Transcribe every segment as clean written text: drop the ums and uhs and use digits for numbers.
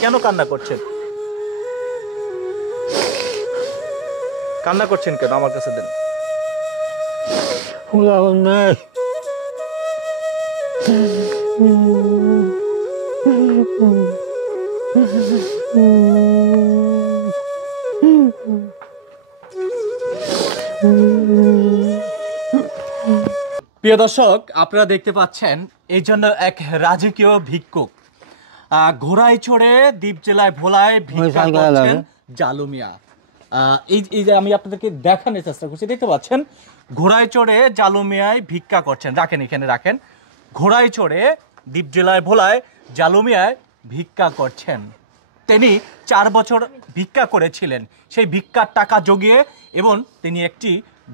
কেন কান্না করছেন? কান্না করছেন কেন? আমার কাছে দেন। প্রিয় দর্শক, আপনারা দেখতে পাচ্ছেন এই জন্য এক রাজকীয় ভিক্ষুক ঘোড়ায় চড়ে দ্বীপ জেলায় ভোলায় ভিক্ষা করছেন জালু মিয়া। এই যে আমি আপনাদেরকে দেখানোর চেষ্টা করছি, দেখতে পাচ্ছেন ঘোড়ায় চড়ে জালু মিয়ায় ভিক্ষা করছেন। রাখেন, এখানে রাখেন। ঘোড়ায় চড়ে দ্বীপ জেলায় ভোলায় জালু মিয়ায় ভিক্ষা করছেন। তিনি 4 বছর ভিক্ষা করেছিলেন। সেই ভিক্ষার টাকা জগিয়ে এবং তিনি একটি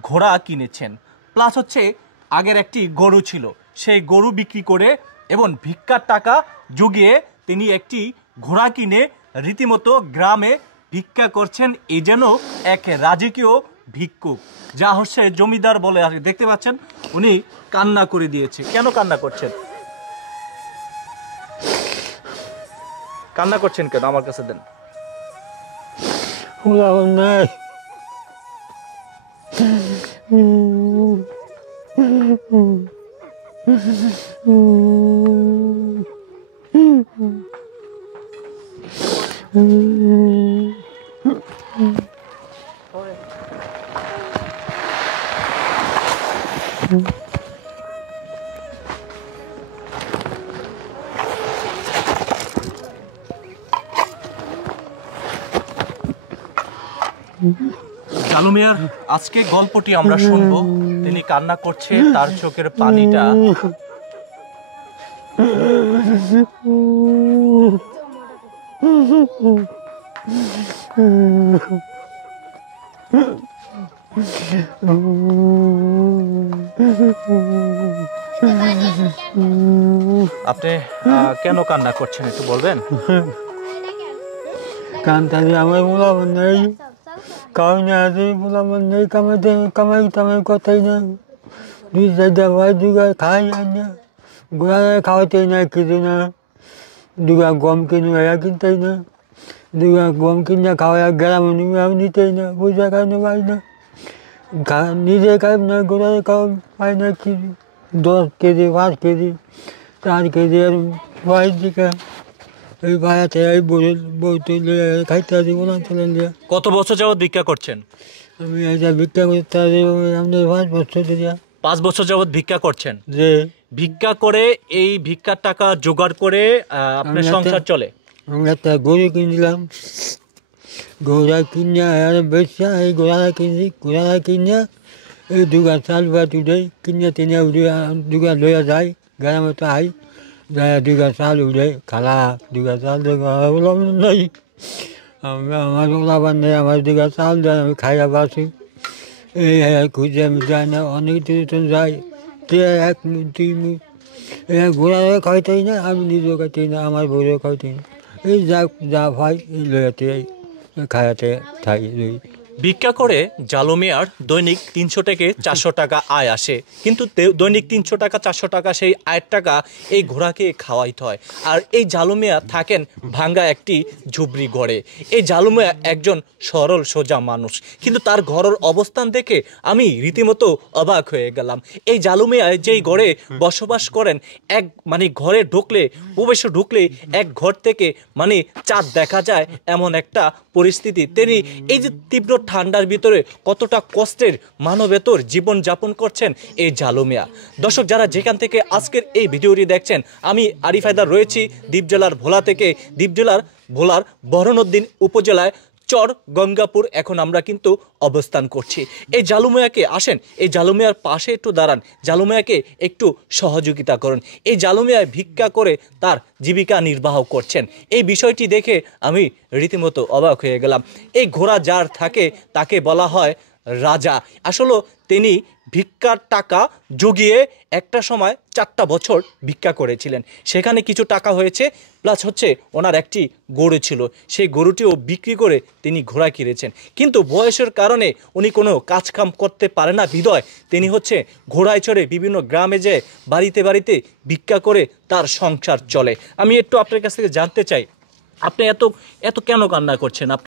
ঘোড়া কিনেছেন। প্লাস হচ্ছে আগের একটি গরু ছিল, সেই গরু বিক্রি করে এবং ভিক্ষার টাকা জুগিয়ে তিনি একটি ঘোড়া কিনে রীতিমতো গ্রামে ভিক্ষা করছেন। এই যেন এক রাজকীয় ভিক্ষুক, যা হচ্ছে জমিদার বলে আসে। দেখতে পাচ্ছেন উনি কান্না করে দিয়েছে। কেন কান্না করছেন? কান্না করছেন কেন? আমার কাছে দেন। জালু মিয়ার আজকে গল্পটি আমরা শুনবো। তিনি কান্না করছে, তার চোখের পানিটা আপনি কেন কান্না করছেন একটু বলবেন? কান্তালি আমার বলাবার নেই, কারণ আছে বলাবার নেই, কামাই টামাই কথাই না। 2-4 ভাই দুগা খাই না, গোড়া খাওয়াতেই না, কিছু না। দুগা গম কিনে এরা কিনতেই না, দুগা গম কিনে খাওয়া গ্রাম নিতেই না, পয়সা খাওয়ানো পাই না। নিজে খাই না, গোড়া খাওয়া পাই না কিছু। 10 কেজি 5 কেজি 4 কেজি আর ভাই দিকে এই ভাইয়াতে এই বই খাইতে আসি বলান চলেন দিয়া। কত বছর যাবৎ ভিক্ষা করছেন? আমি এটা ভিক্ষা করতে আসি আমাদের 5 বছর দিয়া। 5 বছর যাবৎ ভিক্ষা করছেন? যে ভিক্ষা করে এই ভিক্ষার টাকা জোগাড় করে আপনার সংসার চলে? আমি একটা গরু কিনলাম, ঘোড়া কিনিয়া আর বেচা এই ঘোড়া কিনছি, ঘোড়া কিনিয়া এই দুগা চাল ভাত উঠে কিনিয়া তিনিয়া উঠে দুগা লইয়া যায় গ্রামে তো আই যায়, দুগা চাল উঠে খালা দুগা চাল ওলাম নাই। আমার ওলাবার নেই, আমার দুগা চাল দেয়, আমি খাইয়া বাসি। এই খুঁজে আমি যাই না, অনেক দূর যাই, 1 মুঠ 2 মুঠ ঘোড়ারে খাইতেই না, আমি নিজেও খাইতেই না, আমার বউরেও খাইতেই না। এই যা ভাই এই লইয়াতে খাইয়াতে খাই লই। ভিক্ষা করে জালু মিয়ার দৈনিক 300 থেকে 400 টাকা আয় আসে, কিন্তু দৈনিক 300 টাকা 400 টাকা সেই আয়ের টাকা এই ঘোড়াকে খাওয়াইতে হয়। আর এই জালু মিয়া থাকেন ভাঙ্গা একটি ঝুবড়ি ঘরে। এই জালু মিয়া একজন সরল সোজা মানুষ, কিন্তু তার ঘরের অবস্থান দেখে আমি রীতিমতো অবাক হয়ে গেলাম। এই জালু মিয়া যেই ঘরে বসবাস করেন, ঘরে ঢুকলে প্রবেশে ঢুকলে এক ঘর থেকে চাঁদ দেখা যায় এমন একটা পরিস্থিতি। তিনি এই যে তীব্র ঠান্ডার ভিতরে কতটা কষ্টের মানবেতর জীবন যাপন করছেন এই জালু মিয়া। দর্শক, যারা যেখান থেকে আজকের এই ভিডিওটি দেখছেন, আমি আরিফ হায়দার রয়েছি দ্বীপ জেলার ভোলা থেকে। দ্বীপ জেলার ভোলার বরনউদ্দিন উপজেলায় চর গঙ্গাপুর এখন আমরা কিন্তু অবস্থান করছি। এই জালু মিয়াকে আসেন, এই জালু মিয়ার পাশে একটু দাঁড়ান, জালু মিয়াকে একটু সহযোগিতা করুন। এই জালু মিয়া ভিক্ষা করে তার জীবিকা নির্বাহ করছেন। এই বিষয়টি দেখে আমি রীতিমতো অবাক হয়ে গেলাম। এই ঘোড়া যার থাকে তাকে বলা হয় রাজা। আসলে তিনি ভিক্ষার টাকা জুগিয়ে একটা সময় 4টা বছর ভিক্ষা করেছিলেন। সেখানে কিছু টাকা হয়েছে, প্লাস হচ্ছে ওনার একটি গরু ছিল, সেই গরুটিও বিক্রি করে তিনি ঘোড়া কিনেছেন। কিন্তু বয়সের কারণে উনি কোনো কাজকাম করতে পারে না বিধায় তিনি হচ্ছে ঘোড়ায় চড়ে বিভিন্ন গ্রামে যেয়ে বাড়িতে বাড়িতে ভিক্ষা করে তার সংসার চলে। আমি একটু আপনার কাছ থেকে জানতে চাই, আপনি এত এত কেন কান্না করছেন?